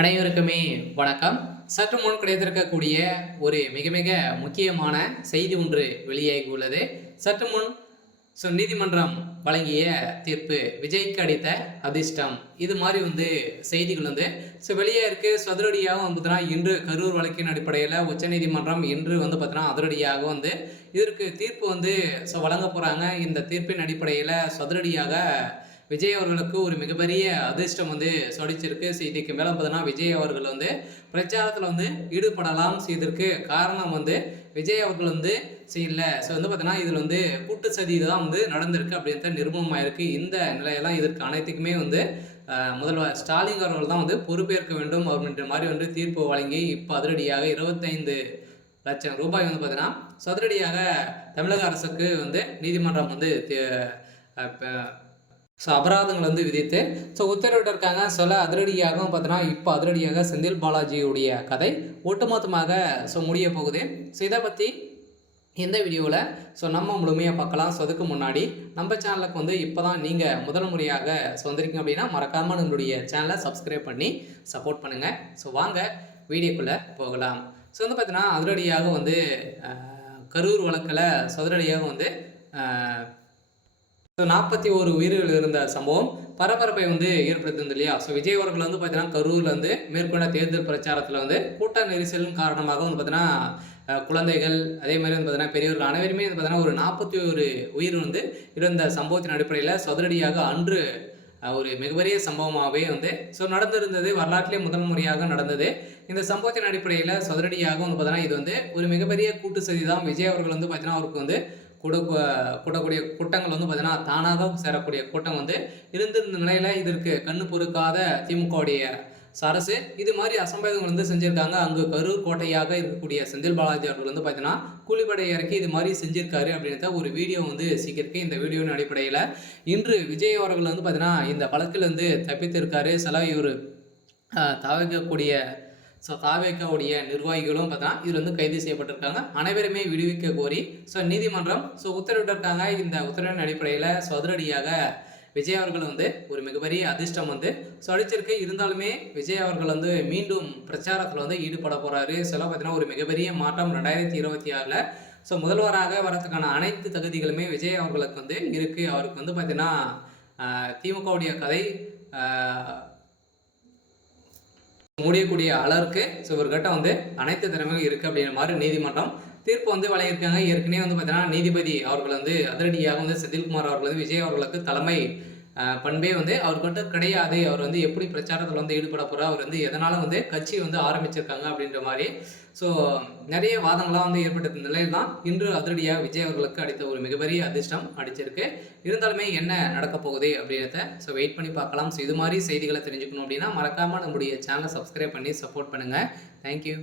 அனைவருக்குமே வணக்கம். சற்று முன் கிடைத்திருக்கக்கூடிய ஒரு மிக மிக முக்கியமான செய்தி ஒன்று வெளியாகி உள்ளது. சற்று முன் நீதிமன்றம் வழங்கிய தீர்ப்பு விஜய்க்கு அடித்த அதிர்ஷ்டம். இது மாதிரி செய்திகள் வெளியே இருக்கு. அதிரடியாக இன்று கரூர் வழக்கின் அடிப்படையில் உச்சநீதிமன்றம் இன்று அதிரடியாக இதற்கு தீர்ப்பு வழங்க போறாங்க. இந்த தீர்ப்பின் அடிப்படையில் அதிரடியாக விஜய் அவர்களுக்கு ஒரு மிகப்பெரிய அதிர்ஷ்டம் சொடிச்சிருக்கு. இதுக்கு மேலே விஜய் அவர்கள் பிரச்சாரத்தில் ஈடுபடலாம். இதற்கு காரணம் விஜய் அவர்கள் செய்யல. இதில் கூட்டு சதி தான் நடந்திருக்கு அப்படின்ற நிரூபணமாயிருக்கு. இந்த நிலையெல்லாம் இதற்கு அனைத்துக்குமே முதல்வர் ஸ்டாலின் அவர்கள் தான் பொறுப்பேற்க வேண்டும் அப்படின்ற மாதிரி தீர்ப்பு வழங்கி இப்போ அதிரடியாக 25 லட்சம் ரூபாய் அதிரடியாக தமிழக அரசுக்கு நீதிமன்றம் அபராதங்கள் விதித்து உத்தரவிட்டிருக்காங்க. அதிரடியாக இப்போ அதிரடியாக செந்தில் பாலாஜியுடைய கதை ஒட்டுமொத்தமாக முடிய போகுது. இதை பற்றி இந்த வீடியோவில் நம்ம முழுமையாக பார்க்கலாம். அதுக்கு முன்னாடி நம்ம சேனலுக்கு இப்போ தான் நீங்கள் முதல் முறையாக வந்திருக்கீங்க அப்படின்னா மறக்காமல் நம்மளுடைய சேனலை சப்ஸ்கிரைப் பண்ணி சப்போர்ட் பண்ணுங்கள். வாங்க வீடியோக்குள்ளே போகலாம். அதிரடியாக கரூர் வழக்கில் அதிரடியாக 41 உயிர்கள் இருந்த சம்பவம் பரபரப்பை ஏற்படுத்தினது இல்லையா? விஜய் அவர்கள் கரூரில் மேற்கொண்ட தேர்தல் பிரச்சாரத்தில் கூட்ட நெரிசலின் காரணமாக குழந்தைகள் அதே மாதிரி பெரியவர்கள் அனைவருமே ஒரு 41 உயிர் இருந்த சம்பவத்தின் அடிப்படையில் அதிரடியாக அன்று ஒரு மிகப்பெரிய சம்பவமாகவே நடந்திருந்தது. வரலாற்றிலே முதல் முறையாக நடந்தது. இந்த சம்பவத்தின் அடிப்படையில் அதிரடியாக இது ஒரு மிகப்பெரிய கூட்டு சதி தான். விஜய் அவர்கள் அவருக்கு கூடக்கூடிய கூட்டங்கள் தானாக சேரக்கூடிய கூட்டம் இருந்திருந்த நிலையில் இதற்கு கண்ணு பொறுக்காத திமுகவுடைய அரசு இது மாதிரி அசம்பாவிதங்கள் செஞ்சுருக்காங்க. அங்கு கரூர் கோட்டையாக இருக்கக்கூடிய செந்தில் பாலாஜி அவர்கள் கூலிப்படை இறக்கி இது மாதிரி செஞ்சிருக்காரு அப்படின்றத ஒரு வீடியோ சீக்கிரம். இந்த வீடியோவின் அடிப்படையில் இன்று விஜய் அவர்கள் இந்த வழக்கில் தப்பித்திருக்காரு. இவர் தவிர்க்கக்கூடிய தாவேக்காவுடைய நிர்வாகிகளும் இதில் கைது செய்யப்பட்டிருக்காங்க. அனைவருமே விடுவிக்க கோரி நீதிமன்றம் உத்தரவிட்டிருக்காங்க. இந்த உத்தரவின் அடிப்படையில் அதிரடியாக விஜய் அவர்கள் ஒரு மிகப்பெரிய அதிர்ஷ்டம் அடிச்சிருக்கு. இருந்தாலுமே விஜய் அவர்கள் மீண்டும் பிரச்சாரத்தில் ஈடுபட போகிறாரு. ஒரு மிகப்பெரிய மாற்றம் 2026 முதல்வராக வரதுக்கான அனைத்து தகுதிகளுமே விஜய் அவர்களுக்கு இருக்குது. அவருக்கு திமுகவுடைய கதை முடியக்கூடிய அளவுக்கு இவர்கிட்ட அனைத்து திறமையும் இருக்குது அப்படிங்கிற மாதிரி நீதிமன்றம் தீர்ப்பு வழங்கியிருக்காங்க. ஏற்கனவே நீதிபதி அவர்கள் அதிரடியாக செந்தில்குமார் அவர்கள் விஜய் அவர்களுக்கு தலைமை பண்பே அவர்கிட்ட கிடையாது. அவர் எப்படி பிரச்சாரத்தில் ஈடுபட போகிறார், அவர் எதனால் கட்சி ஆரம்பிச்சிருக்காங்க அப்படின்ற மாதிரி நிறைய வாதங்கள்லாம் ஏற்பட்ட நிலையில் தான் இன்று அதிரடியாக விஜய் அவர்களுக்கு அடித்த ஒரு மிகப்பெரிய அதிர்ஷ்டம் அடிச்சிருக்கு. இருந்தாலுமே என்ன நடக்க போகுது அப்படின்றத வெயிட் பண்ணி பார்க்கலாம். இது மாதிரி செய்திகளை தெரிஞ்சுக்கணும் அப்படின்னா மறக்காமல் நம்முடைய சேனலை சப்ஸ்கிரைப் பண்ணி சப்போர்ட் பண்ணுங்கள். தேங்க்யூ.